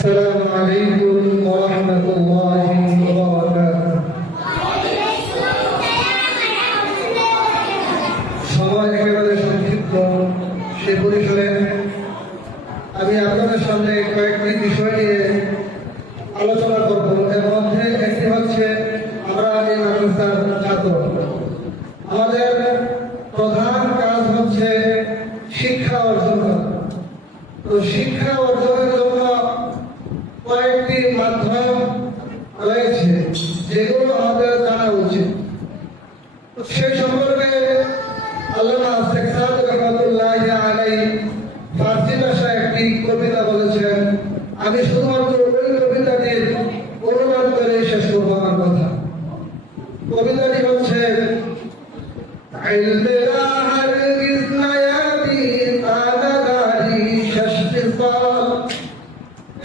السلام عليكم ورحمة الله وبركاته. সময় একেবারে সংক্ষিপ্ত, সে পরিসরে আমি আপনাদের সামনে কয়েকটি বিষয় নিয়ে আলোচনা করব। এর মধ্যে একটি হচ্ছে আমরা এই মাদ্রাসার ছাত্র, আমাদের প্রধান কাজ হচ্ছে শিক্ষা অর্জন করা। তো শিক্ষা অর্জনের জন্য কয়েকটি মাধ্যম রয়েছে যেগুলো আমাদের জানা উচিত। সেই সম্পর্কে আল্লামা শেখ সাদ রহমাতুল্লাহি আলাইহি ফার্সি ভাষায় একটি কবিতা বলেছেন। আমি শুধুমাত্র ওই কবিতাটির অনুবাদ করে শেষ করবো আমার কথা। কবিতাটি হচ্ছে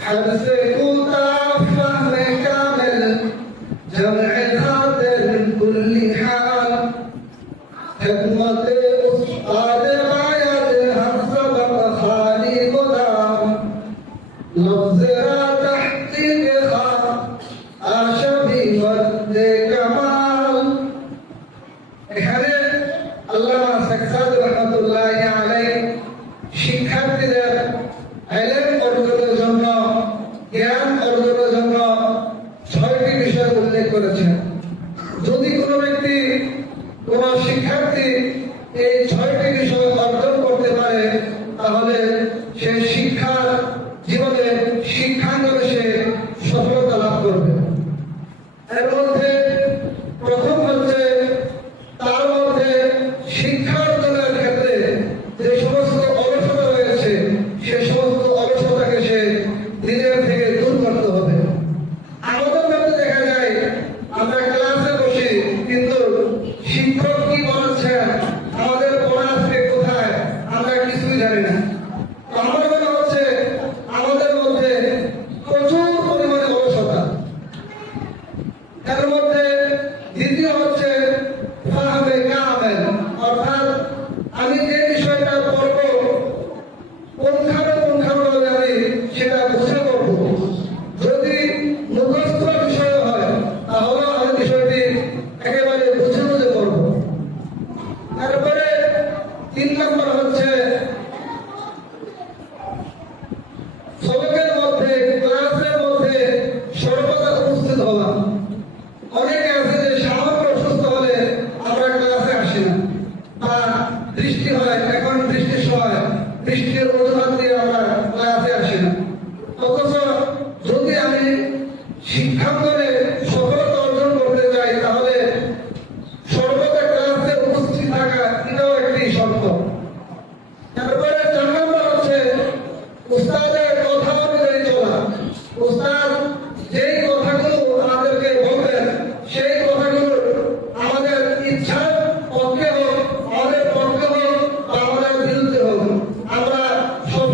حد سے کوتا فهم کامل جمع خاطر كل حال خدمت استاد باید ہر سبق خالی گدام لفظ را تحقیق خواہ آشبی مرد کمال। এখানে আল্লামা শেখ সাদ রহমাতুল্লাহি আলাইহি শিক্ষার্থীদের ইলম অর্জনের জন্য, জ্ঞান অর্জনের জন্য ৬টি বিষয় উল্লেখ করেছেন। যদি কোনো ব্যক্তি, কোনো শিক্ষার্থী এই ৬টি বিষয় অর্জন করতে পারে, তাহলে সে শিক্ষার জীবনে শিক্ষাঙ্গনে সে সফলতা লাভ করবে। এর মধ্যে প্রথম হচ্ছে তার মধ্যে শিক্ষা অর্জনের ক্ষেত্রে যে সমস্ত অলসতা রয়েছে, সে সমস্ত অলসতাকে সে নিজের থেকে দূর করতে হবে। আমাদের মধ্যে দেখা যায় আমরা ক্লাসে বসি, কিন্তু শিক্ষক কি বলছেন, আমাদের পড়া আজকে কোথায়, আমরা কিছুই জানি না। আমার মনে হচ্ছে আমাদের মধ্যে প্রচুর পরিমাণে অলসতা। এর মধ্যে দ্বিতীয় হচ্ছে ফাহমে কামেল, অর্থাৎ আমি যে বিষয়টা পড়ব পুঙ্খানুপুঙ্খভাবে আমি সেটা বুঝে পড়ব। যদি মুখস্থ বিষয় হয় তাহলে আমি বিষয়টি একেবারে বুঝে বুঝে পড়ব। তারপরে ৩ নম্বর হচ্ছে সবকের মধ্যে, ক্লাসের মধ্যে সর্বদা উপস্থিত হওয়া। অনেকে আছে যে সামান্য অসুস্থ হলে আমরা ক্লাসে আসি না, বা বৃষ্টি হয়, এখন বৃষ্টির সময় বৃষ্টির অজুহাত দিয়ে আমরা ক্লাসে আসি না। অথচ যদি আমি শিক্ষাঙ্গনে সফলতা অর্জন করতে চাই, তাহলে সর্বদা ক্লাসে উপস্থিত থাকা এটাও একটি শর্ত। তারপরে ৪ নম্বর হচ্ছে উস্তাদের কথা অনুযায়ী চলা। উস্তাদ যেই কথাগুলো আমাদেরকে বলবেন, সেই কথাগুলো আমাদের ইচ্ছার পক্ষে হোক, আমাদের পক্ষে হোক বা আমাদের বিরুদ্ধে হোক, আমরা সব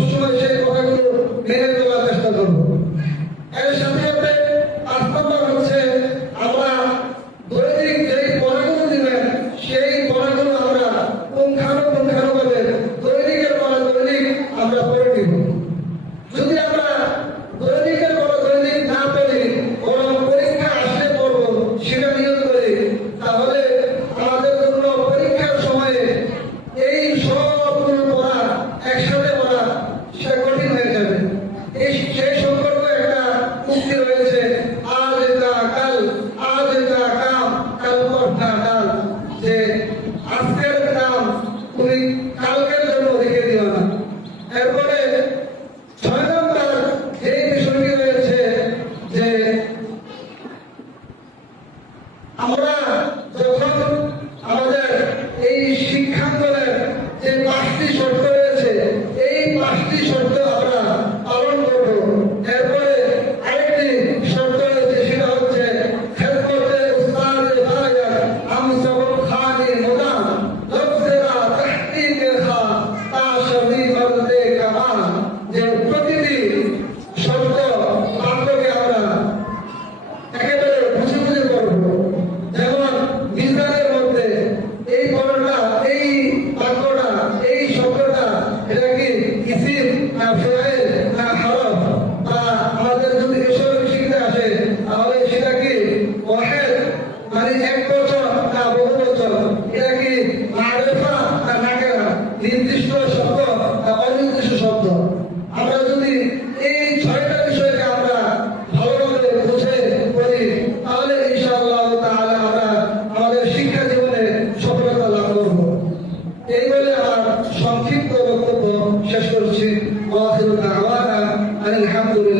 শেষ করছি। আখিরু দাওয়ানা আলহামদুলিল্লাহ।